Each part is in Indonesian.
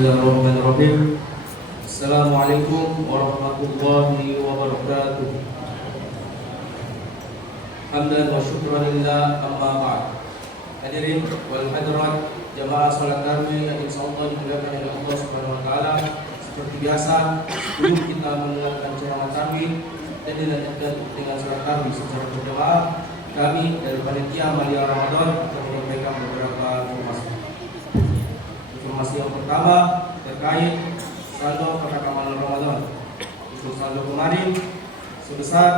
Bismillahirrahmanirrahim. Assalamualaikum warahmatullahi wabarakatuh. Hamdan wa syukran lillah, amma ba'd. Hadirin wal hadirat jamaah salat tarawih yang insyaallah dimuliakan oleh Allah Subhanahu wa taala. Seperti biasa, sebelum kita mendengarkan ceramah tarawih dan dilanjutkan dengan salat tarawih secara berjamaah, kami dari panitia Amalia Ramadan akan menyampaikan beberapa informasi. Informasi yang pertama terkait saldo pada amalan Ramadan. Untuk saldo kemarin sebesar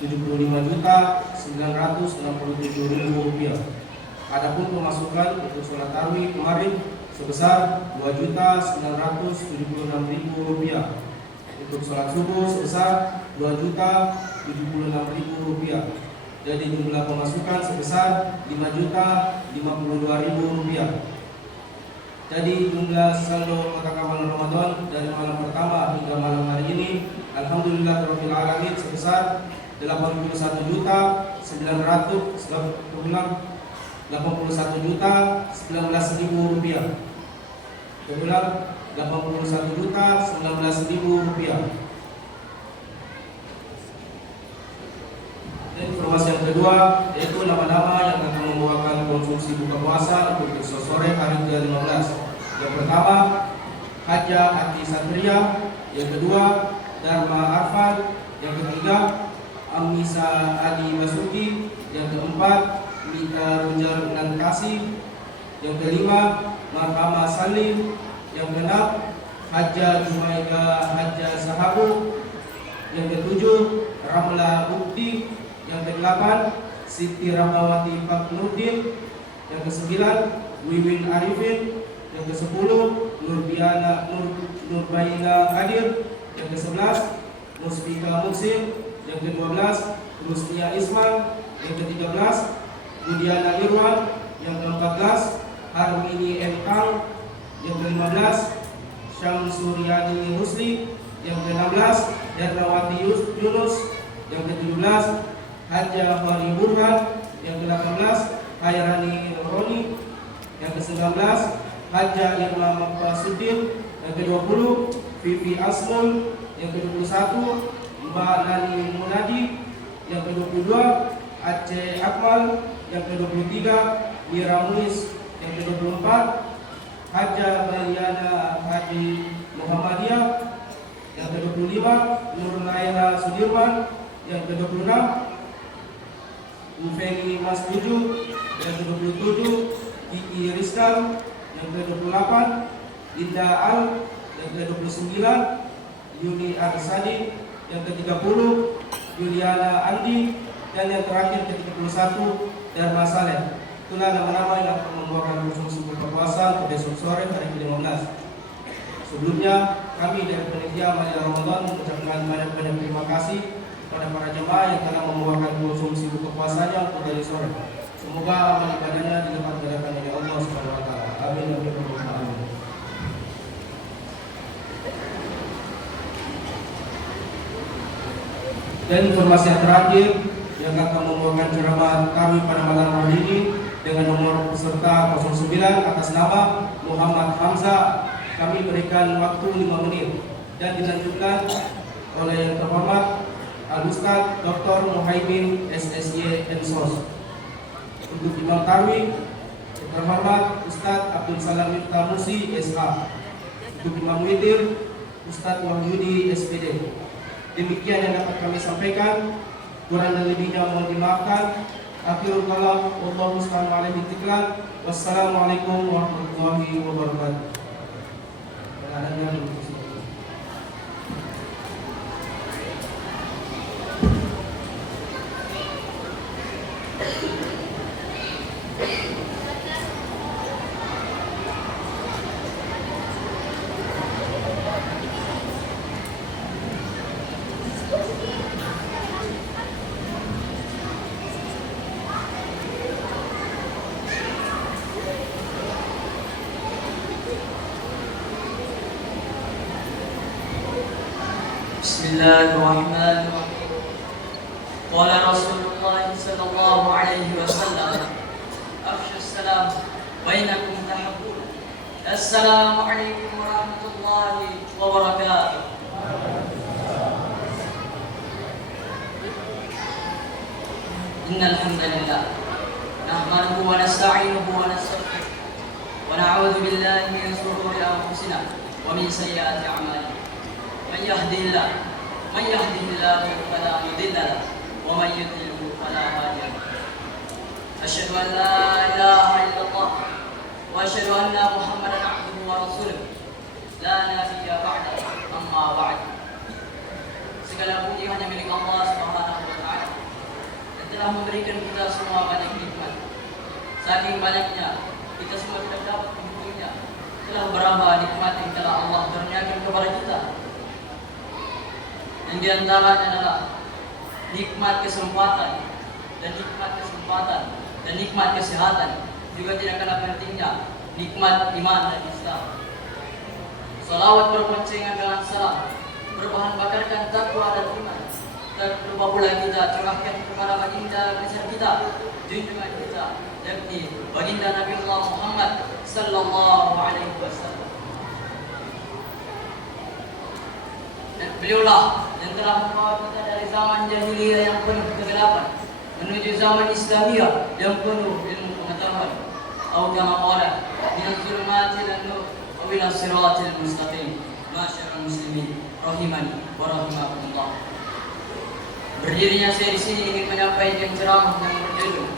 Rp75.967.000. Adapun pemasukan untuk sholat tarawih kemarin sebesar Rp2.976.000. Untuk sholat subuh sebesar Rp2.076.000. Jadi jumlah pemasukan sebesar Rp5.052.000. Jadi jumlah saldo kotak amalan Ramadan dari malam pertama hingga malam hari ini, alhamdulillahirabbil alamin, sebesar Rp81.019.000. Kemudian Rp81.019.000. Dan informasi yang kedua yaitu nama-nama yang akan membawakan konsumsi buka puasa untuk besok sore hari ke-15. Yang pertama, Haja Ati Satria. Yang kedua, Dharma Arfan. Yang ketiga, Amisa Adi Basuki. Yang keempat, Mita Runjal Nankasi. Yang kelima, Marhama Salim. Yang keenam, Haja Jumaika Haja Sahabu. Yang ketujuh, Ramla Bukti. Yang kedelapan, Siti Rahmawati Faknurdin. Yang kesembilan, Wiwin Arifin. Yang kesepuluh, Nurbaina Kadir. Yang kesebelas, Musfika Muksin. Yang kedua-belas, Rusnia Isman. Yang ketiga-belas, Budiana Irwan. Yang ke-14, Harmini M. Kang. Yang ke-15, Syamsuryani Musli. Yang ke-16, Darnawati Yunus. Yang ke-17, Haja Wali Burhan. Yang ke-18, Hairani Roni. Yang ke-19, Haja Irma Maksudin. Yang ke-20, Vivi Asmul. Yang ke-21, Mbak Nani Munadi. Yang ke-22, Aceh Akmal. Yang ke-23, Mira Muiz. Yang ke-24, Haja Mariana Haji Muhammadiyah. Yang ke-25, Nur Laila Sudirman. Yang ke-26, Ufeni Mas Tuju. Yang ke-27, Kiki Rizkan. Yang ke-28, Linda Al. Yang ke-29, Yuni Arsadi. Yang ke-30, Juliana Andi. Dan yang terakhir ke-31, Dharma Saleh. Itulah nama-nama yang akan membawakan konsumsi buka puasa pada besok sore hari ke-15. Sebelumnya kami dari panitia Amalia Ramadan mengucapkan banyak-banyak terima kasih kepada para jemaah yang telah membawakan konsumsi buka puasanya untuk dari sore. Semoga amal ibadahnya dilipat gandakan oleh Allah Subhanahu wa taala. Amin. Dan informasi yang terakhir yang akan membawakan ceramah kami pada malam hari ini dengan nomor peserta 09 atas nama Muhammad Hamzah. Kami berikan waktu 5 menit dan dilanjutkan oleh yang terhormat Al-Ustaz Dr. Muhaimin SSY Ensos. Untuk Imam Tarwi yang terhormat Ustaz Abdul Salam Miftah Musi SH. Untuk Imam Witir Ustaz Wahyudi SPD. Demikian yang dapat kami sampaikan. Kurang dan lebihnya mohon dimaafkan. Akhirul kalam, wallahu subhanahu alaihi tiklan. Wassalamualaikum warahmatullahi wabarakatuh. Bismillahirrahmanirrahim. Qala Rasulullah sallallahu alaihi wasallam, afshu salam bainakum tahabbun. Assalamualaikum warahmatullahi warahmatullahi wabarakatuh. Innal hamdalillah nahmaduhu wa nasta'inuhu wa nastaghfiruh wa na'udzu billahi min shururi anfusina wa min sayyiati a'malina. Man yahdihillahu fala mudilla lahu wa man yudlilhu fala hadiya lahu. Asyhadu an la ilaha illallah wa asyhadu anna Muhammadan 'abduhu wa rasuluh. La nabiyya ba'da, amma ba'd. Segala puji hanya milik Allah Subhanahu wa taala yang telah memberikan kita semua banyak nikmat. Saking banyaknya kita semua tidak dapat menghitungnya. Telah berapa nikmat yang telah Allah kurniakan kepada kita. Yang diantaranya adalah nikmat kesempatan dan nikmat kesehatan. Juga tidak kalah pentingnya nikmat iman dan Islam. Salawat berboncengan dengan salam berbahan bakarkan takwa dan iman. Dan lupa pula kita curahkan kepada baginda besar kita, junjungan kita, yakni baginda Nabi Allah Muhammad sallallahu alaihi wasallam. Dan beliaulah yang telah membawa kita dari zaman jahiliyah yang penuh kegelapan menuju zaman Islamiyah yang penuh ilmu pengetahuan. Atau kama qala min zulmatil nur wa ila siratil mustaqim. Masyaallah muslimin rahimani wa rahimakumullah. Berdirinya saya di sini ingin menyampaikan ceramah yang berjudul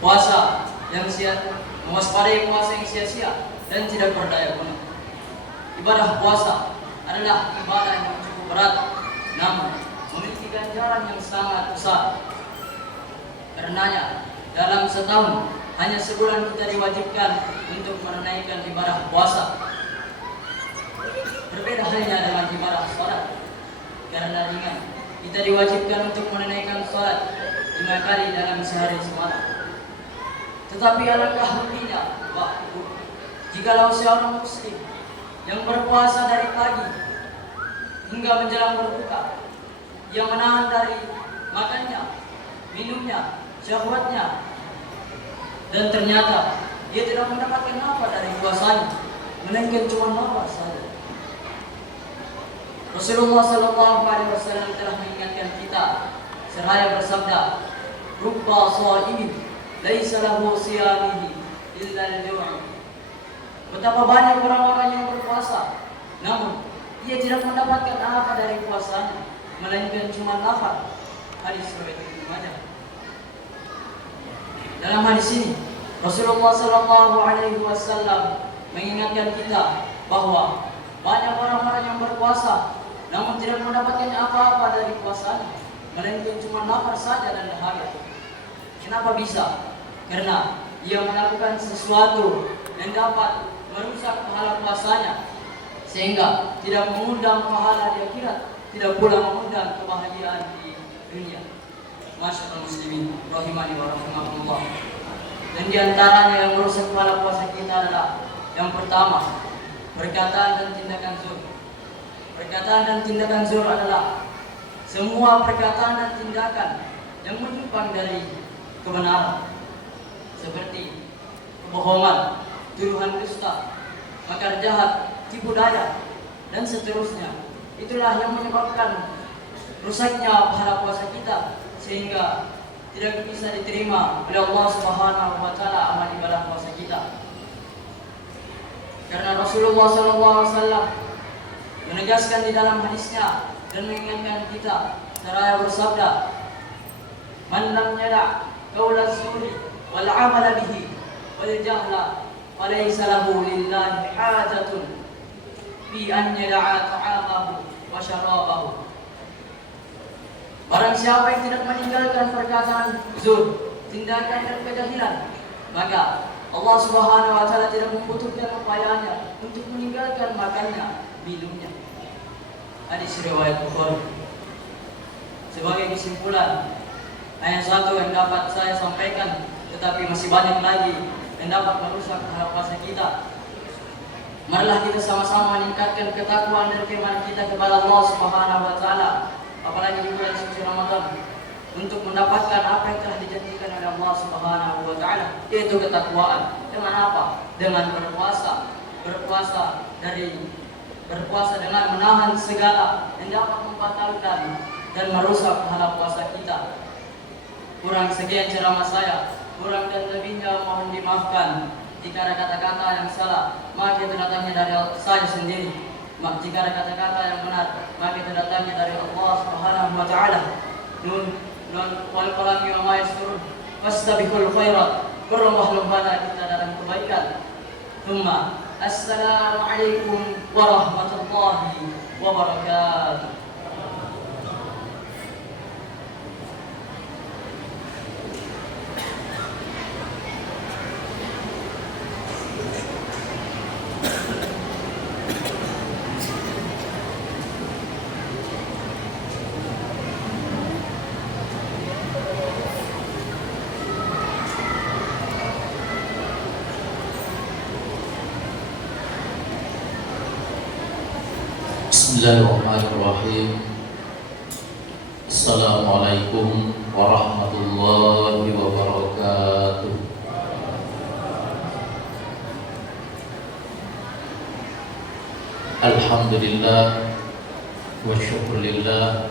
puasa yang mewaspadai puasa yang sia-sia dan tidak berdaya guna. Ibadah puasa adalah ibadah yang cukup berat, namun memiliki ganjaran yang sangat besar. Karenanya dalam setahun hanya sebulan kita diwajibkan untuk menunaikan ibadah puasa. Berbeda halnya dengan ibadah salat. Karena ringan, kita diwajibkan untuk menunaikan salat 5 kali dalam sehari semalam. Tetapi alangkah ruginya, Bapak Ibu, jikalau seorang muslim yang berpuasa dari pagi hingga menjelang berbuka, yang menahan dari makannya, minumnya, syahwatnya, dan ternyata dia tidak mendapatkan apa dari puasanya, melainkan cuma lapar saja. Rasulullah sallallahu alaihi wasallam telah mengingatkan kita seraya bersabda, "Rubba sha'imin laisa lahu siyamihi illa al-ju'." Betapa banyak orang-orang yang berpuasa, namun ia tidak mendapatkan apa dari puasanya, melainkan cuma lapar. Hadis riwayat Ibnu Majah. Dalam hadis ini, Rasulullah sallallahu alaihi wasallam mengingatkan kita bahwa banyak orang-orang yang berpuasa namun tidak mendapatkan apa-apa dari puasanya, melainkan cuma lapar saja dan dahaga. Kenapa bisa? Karena ia melakukan sesuatu yang dapat merusak pahala puasanya, sehingga tidak mengundang pahala di akhirat, tidak pula mengundang kebahagiaan di dunia. Masyaallah muslimin rahimani wa rahimakumullah. Dan diantaranya yang merusak pahala puasa kita adalah yang pertama, perkataan dan tindakan zur. Perkataan dan tindakan zur adalah semua perkataan dan tindakan yang menyimpang dari kebenaran, seperti kebohongan, tuduhan dusta, makar jahat, tipu daya, dan seterusnya. Itulah yang menyebabkan rusaknya pahala puasa kita, sehingga tidak bisa diterima oleh Allah Subhanahu wa taala amal ibadah puasa kita. Karena Rasulullah sallallahu alaihi wasallam menegaskan di dalam hadisnya dan mengingatkan kita seraya bersabda, "Man lam yada' qaula zuri wal 'amala bihi wal jahla falaysa lahu lillahi hajatun fi an yada'a ta'amahu wa syarabahu." Barang siapa yang tidak meninggalkan perkataan zur, tindakan dan kejahilan, maka Allah Subhanahu wa taala tidak membutuhkan upayanya untuk meninggalkan makannya, minumnya. Hadis riwayat Bukhari. Sebagai kesimpulan, hanya satu yang dapat saya sampaikan, tetapi masih banyak lagi yang dapat merusak pahala puasa kita. Marilah kita sama-sama meningkatkan ketakwaan dan keimanan kita kepada Allah Subhanahu wa taala, apalagi di bulan suci Ramadan, untuk mendapatkan apa yang telah dijanjikan oleh Allah Subhanahu wa taala, yaitu ketakwaan. Dengan apa? Dengan berpuasa dari berpuasa dengan menahan segala yang dapat membatalkan dan merusak pahala puasa kita. Kurang sekian ceramah saya, kurang dan lebihnya mohon dimaafkan. Jika ada kata-kata yang salah, maka itu datangnya dari saya sendiri. Jika ada kata-kata yang benar, maka itu datangnya dari Allah Subhanahu wa taala. Nun wal qalami wa ma yasturun. Fastabiqul khairat. Berlomba-lomba kita dalam kebaikan. Tsumma assalamualaikum warahmatullahi wabarakatuh. Bismillahirrahmanirrahim. Assalamualaikum warahmatullahi wabarakatuh. Alhamdulillah wa syukurillah,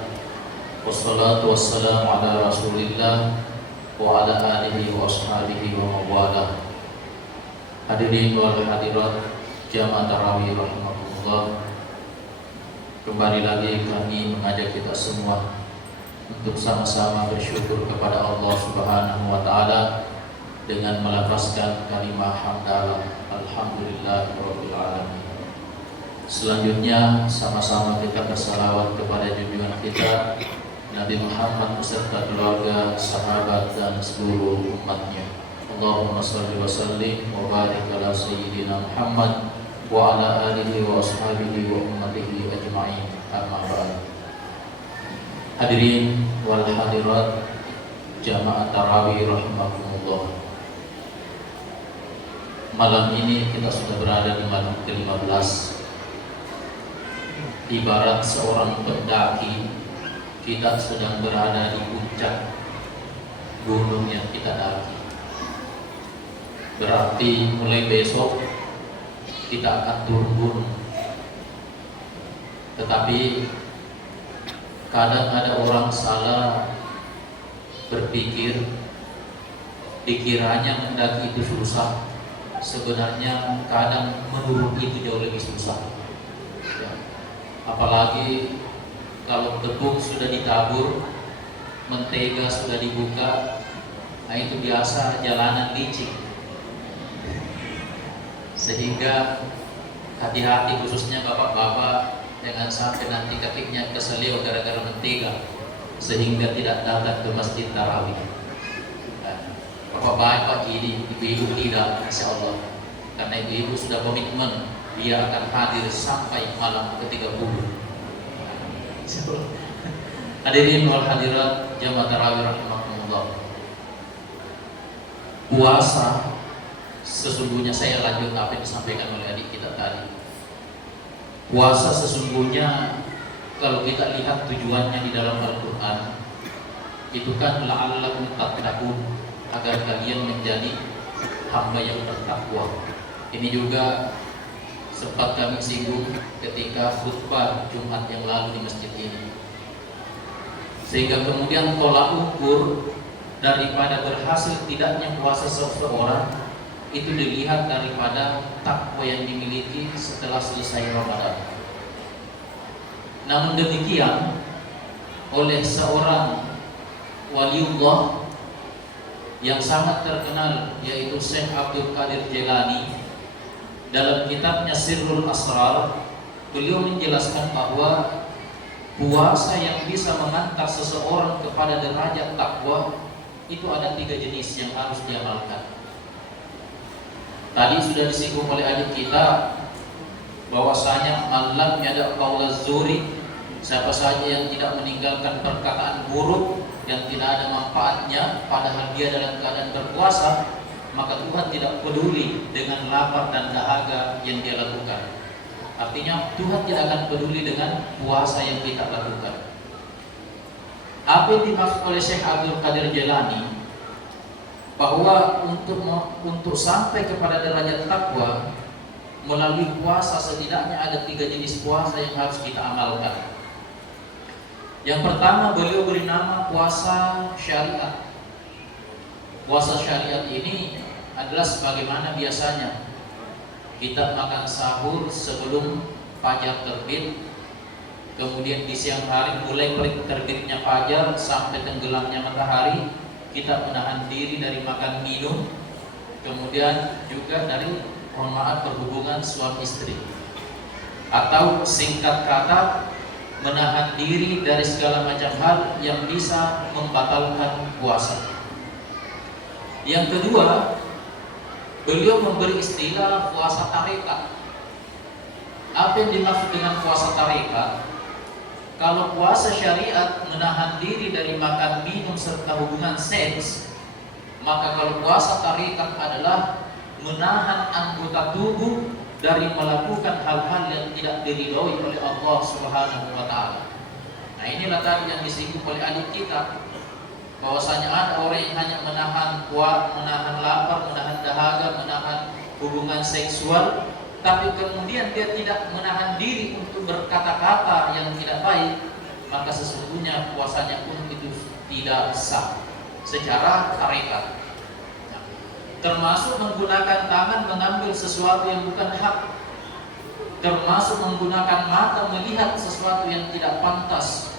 wassalatu wassalamu ala rasulillah wa ala alihi wa ashabihi wa mawalah. Hadirin wal hadirat jamaah tarawih rahmatullah. Kembali lagi kami mengajak kita semua untuk sama-sama bersyukur kepada Allah Subhanahu wa taala dengan melafazkan kalimat hamdalah alhamdulillahirabbil alamin. Selanjutnya sama-sama kita bersalawat kepada junjungan kita Nabi Muhammad beserta keluarga, sahabat dan seluruh umatnya. Allahumma shalli wa sallim wa barik ala sayyidina Muhammad wa ala alihi wa ashabihi wa ummatihi ajma'in. Amma ba'd. Hadirin wal hadirat jamaah tarawih rahimakumullah. Malam ini kita sudah berada di malam ke-15. Ibarat seorang pendaki, kita sedang berada di puncak gunung yang kita daki. Berarti mulai besok kita akan turun gunung. Tetapi kadang ada orang salah berpikir, dikiranya mendaki itu susah. Sebenarnya kadang menurun itu jauh lebih susah ya. Apalagi kalau tepung sudah ditabur, mentega sudah dibuka, nah itu biasa jalanan licin. Sehingga hati-hati khususnya bapak-bapak, jangan sampai nanti kakinya keselio gara-gara mentega sehingga tidak datang ke masjid tarawih. Bapak-bapak ini, ibu-ibu tidak, insya Allah, karena ibu-ibu sudah komitmen dia akan hadir sampai malam ke-30. Hadirin wal hadirat jamaah tarawih rahimakumullah. Puasa sesungguhnya, saya lanjut apa yang disampaikan oleh adik kita tadi. Puasa sesungguhnya kalau kita lihat tujuannya di dalam Al-Quran, itu kan la'allakum tattaqun, agar kalian menjadi hamba yang bertakwa. Ini juga sempat kami singgung ketika khutbah Jumat yang lalu di masjid ini. Sehingga kemudian tolak ukur daripada berhasil tidaknya puasa seseorang itu dilihat daripada takwa yang dimiliki setelah selesai Ramadan. Namun demikian, oleh seorang waliullah yang sangat terkenal, yaitu Syekh Abdul Qadir Jailani, dalam kitabnya Sirrul Asrar, beliau menjelaskan bahwa puasa yang bisa mengantar seseorang kepada derajat takwa itu ada 3 jenis yang harus diamalkan. Tadi sudah disinggung oleh adik kita bahwasanya malam yada qaulaz zuri, siapa saja yang tidak meninggalkan perkataan buruk yang tidak ada manfaatnya padahal dia dalam keadaan berpuasa, maka Tuhan tidak peduli dengan lapar dan dahaga yang dia lakukan. Artinya Tuhan tidak akan peduli dengan puasa yang kita lakukan. Apa yang dimaksud oleh Syekh Abdul Qadir Jailani bahwa untuk sampai kepada derajat takwa melalui puasa setidaknya ada 3 jenis puasa yang harus kita amalkan. Yang pertama, beliau beri nama puasa syariat. Puasa syariat ini adalah sebagaimana biasanya kita makan sahur sebelum fajar terbit, kemudian di siang hari mulai terbitnya fajar sampai tenggelamnya matahari kita menahan diri dari makan minum, kemudian juga dari berhubungan suami istri, atau singkat kata menahan diri dari segala macam hal yang bisa membatalkan puasa. Yang kedua, beliau memberi istilah puasa tarekat. Apa yang dimaksud dengan puasa tarekat? Kalau puasa syariat menahan diri dari makan minum serta hubungan seks, maka kalau puasa tarekat adalah menahan anggota tubuh dari melakukan hal-hal yang tidak diridhoi oleh Allah Subhanahu wa taala. Nah, inilah tadi yang disinggung oleh adik kita, bahwasanya ada orang yang hanya menahan lapar, menahan dahaga, menahan hubungan seksual, tapi kemudian dia tidak menahan diri untuk berkata-kata yang tidak baik, maka sesungguhnya puasanya pun itu tidak sah secara tarekat. Termasuk menggunakan tangan mengambil sesuatu yang bukan hak, termasuk menggunakan mata melihat sesuatu yang tidak pantas,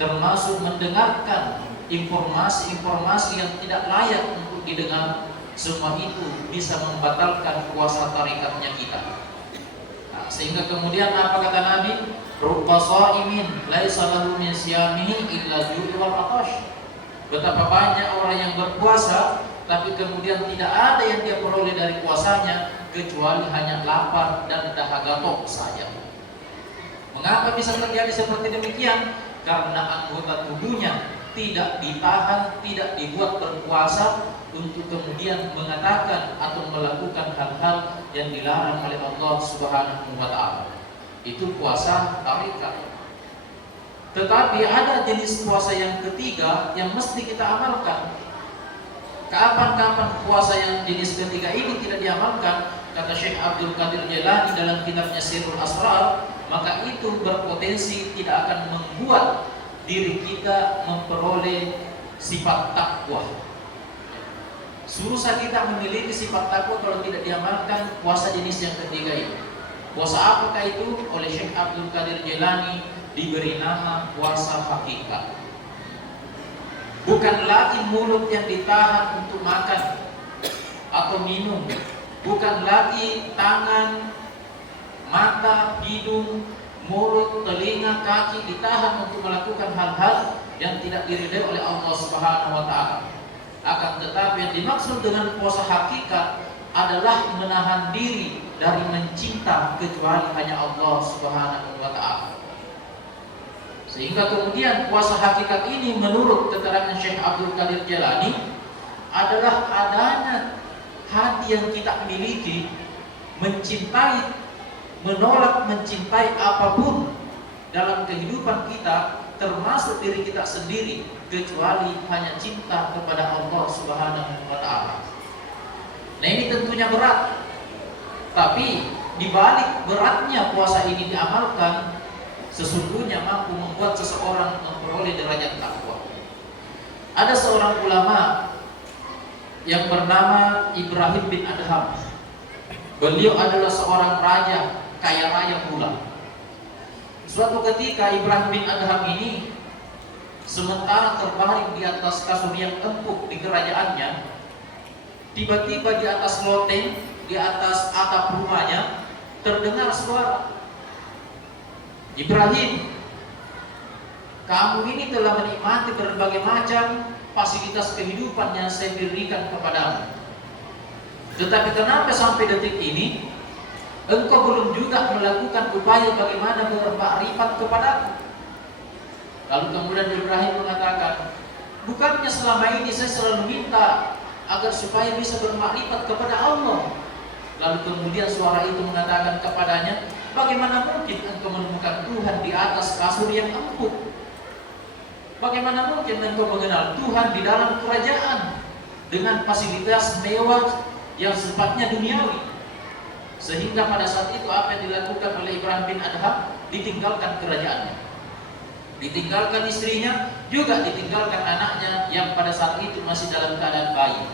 termasuk mendengarkan informasi-informasi yang tidak layak untuk didengar. Semua itu bisa membatalkan puasa tarekatnya kita. Nah, sehingga kemudian apa kata Nabi? Rubba shaimin laisa lahu min siyamihi illa ju'i wal atash. Betapa banyak orang yang berpuasa tapi kemudian tidak ada yang dia peroleh dari puasanya kecuali hanya lapar dan dahaga tok saja. Mengapa bisa terjadi seperti demikian? Karena anggota tubuhnya tidak ditahan, tidak dibuat berpuasa untuk kemudian mengatakan atau melakukan hal-hal yang dilarang oleh Allah Subhanahu wa taala. Itu puasa tarekat. Tetapi ada jenis puasa yang ketiga yang mesti kita amalkan. Kapan-kapan puasa yang jenis ketiga ini tidak diamalkan, kata Syekh Abdul Qadir Jailani dalam kitabnya Sirrul Asrar, maka itu berpotensi tidak akan membuat diri kita memperoleh sifat takwa. Susah kita memiliki sifat takwa kalau tidak diamalkan puasa jenis yang ketiga ini. Puasa apakah itu? Oleh Syekh Abdul Qadir Jailani diberi nama puasa hakikat. Bukan lagi mulut yang ditahan untuk makan atau minum, bukan lagi tangan, mata, hidung, mulut, telinga, kaki ditahan untuk melakukan hal-hal yang tidak diridhai oleh Allah Subhanahu wa taala. Akan tetapi yang dimaksud dengan puasa hakikat adalah menahan diri dari mencinta kecuali hanya Allah Subhanahu wa taala. Sehingga kemudian puasa hakikat ini menurut keterangan Syekh Abdul Qadir Jailani adalah adanya hati yang kita miliki mencintai, menolak mencintai apapun dalam kehidupan kita, termasuk diri kita sendiri, kecuali hanya cinta kepada Allah Subhanahu wa taala. Nah, ini tentunya berat. Tapi di balik beratnya puasa ini diamalkan, sesungguhnya mampu membuat seseorang memperoleh derajat takwa. Ada seorang ulama yang bernama Ibrahim bin Adham. Beliau adalah seorang raja kaya raya pula. Suatu ketika Ibrahim bin Adham ini sementara terbaring di atas kasur yang empuk di kerajaannya, tiba-tiba di atas loteng, di atas atap rumahnya terdengar suara, Ibrahim, kamu ini telah menikmati berbagai macam fasilitas kehidupan yang saya berikan kepadamu. Tetapi kenapa sampai detik ini engkau belum juga melakukan upaya bagaimana bermakrifat kepadaku? Lalu kemudian Ibrahim mengatakan, bukannya selama ini saya selalu minta agar supaya bisa bermakrifat kepada Allah. Lalu kemudian suara itu mengatakan kepadanya, bagaimana mungkin engkau menemukan Tuhan di atas kasur yang empuk? Bagaimana mungkin engkau mengenal Tuhan di dalam kerajaan dengan fasilitas mewah yang sifatnya duniawi? Sehingga pada saat itu apa yang dilakukan oleh Ibrahim bin Adham, ditinggalkan kerajaannya, ditinggalkan istrinya, juga ditinggalkan anaknya yang pada saat itu masih dalam keadaan bayi.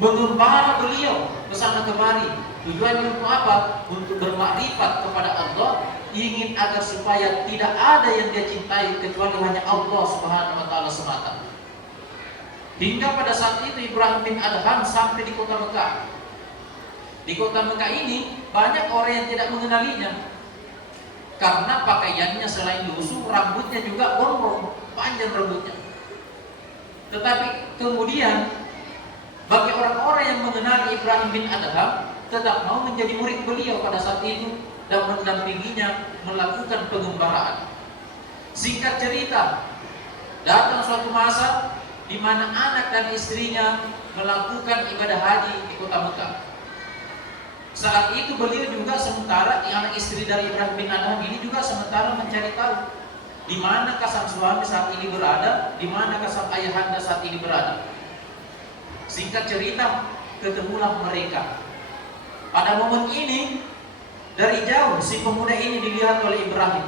Mengembara beliau kesana kemari, tujuannya untuk apa? Untuk bermakrifat kepada Allah, ingin agar supaya tidak ada yang dia cintai kecuali hanya Allah Subhanahu wa taala semata. Hingga pada saat itu Ibrahim bin Adham sampai di kota Mekah. Di kota Mekah ini banyak orang yang tidak mengenalinya, karena pakaiannya selain lusuh, rambutnya juga gondrong, panjang rambutnya. Tetapi kemudian bagi orang-orang yang mengenali Ibrahim bin Adham, tetap mau menjadi murid beliau pada saat itu dan mendampinginya melakukan pengembaraan. Singkat cerita, datang suatu masa di mana anak dan istrinya melakukan ibadah haji di kota Mekah. Saat itu beliau juga sementara, anak istri dari Ibrahim bin Adham ini juga sementara mencari tahu di manakah sang suami saat ini berada, di manakah sang ayahanda saat ini berada. Singkat cerita, ketemulah mereka. Pada momen ini, dari jauh si pemuda ini dilihat oleh Ibrahim.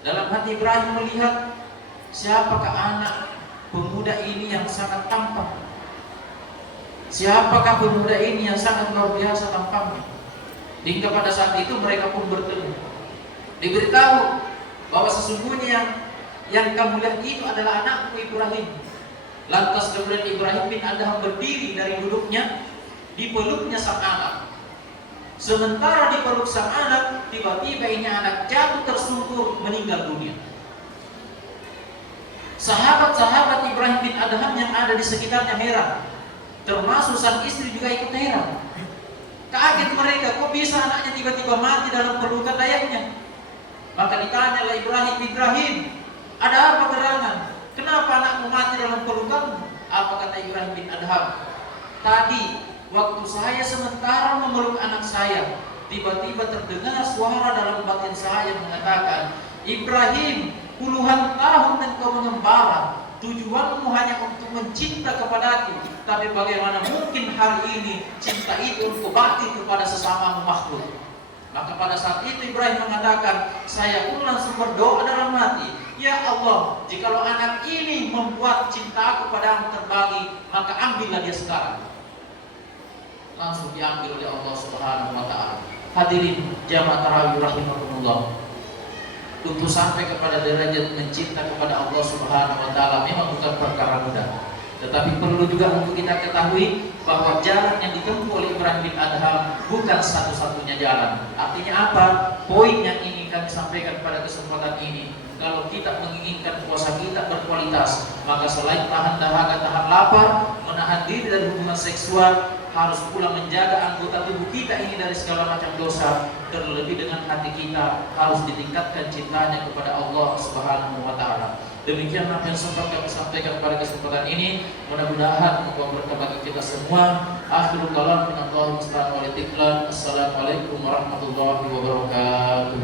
Dalam hati Ibrahim melihat, siapakah anak pemuda ini yang sangat tampan? Siapakah pemuda ini yang sangat luar biasa tampangnya? Hingga pada saat itu mereka pun bertemu. Diberitahu bahwa sesungguhnya yang kamu lihat itu adalah anakku Ibrahim. Lantas kemudian Ibrahim bin Adham berdiri dari duduknya, dipeluknya sang anak. Sementara dipeluk sang anak, tiba-tiba ini anak jatuh tersungkur meninggal dunia. Sahabat-sahabat Ibrahim bin Adham yang ada di sekitarnya heran, termasuk sang istri juga ikut heran. Kaget mereka, kok bisa anaknya tiba-tiba mati dalam pelukan ayahnya? Maka ditanyalah Ibrahim, ada apa gerangan? Kenapa anakmu mati dalam pelukanmu? Apa kata Ibrahim bin Adham? Tadi waktu saya sementara memeluk anak saya, tiba-tiba terdengar suara dalam batin saya mengatakan, Ibrahim, puluhan tahun engkau mengembara, tujuanmu hanya untuk mencinta kepadaku, tapi bagaimana mungkin hari ini cinta itu engkau bakti kepada sesamamu makhluk? Maka pada saat itu Ibrahim mengatakan, saya pun langsung berdoa dalam hati, ya Allah, jikalau anak ini membuat cintaku padamu terbagi, maka ambillah dia sekarang. Langsung diambil oleh Allah Subhanahu wa taala. Hadirin jamaah tarawih rahimakumullah, untuk sampai kepada derajat mencinta kepada Allah Subhanahu wa taala memang bukan perkara mudah. Tetapi perlu juga untuk kita ketahui bahwa jalan yang ditempuh oleh Ibrahim bin Adham bukan satu-satunya jalan. Artinya apa? Poin yang ingin kami sampaikan pada kesempatan ini, kalau kita menginginkan puasa kita berkualitas, maka selain tahan dahaga, tahan lapar, menahan diri dari hubungan seksual, harus pula menjaga anggota tubuh kita ini dari segala macam dosa. Terlebih dengan hati kita harus ditingkatkan cintanya kepada Allah Subhanahu wa taala. Demikian apa yang sempat kami sampaikan pada kesempatan ini. Mudah-mudahan membawa berkah bagi kita semua. Akhirul kalam min Allah subhanahu wa ta'ala. Assalamualaikum warahmatullahi wabarakatuh.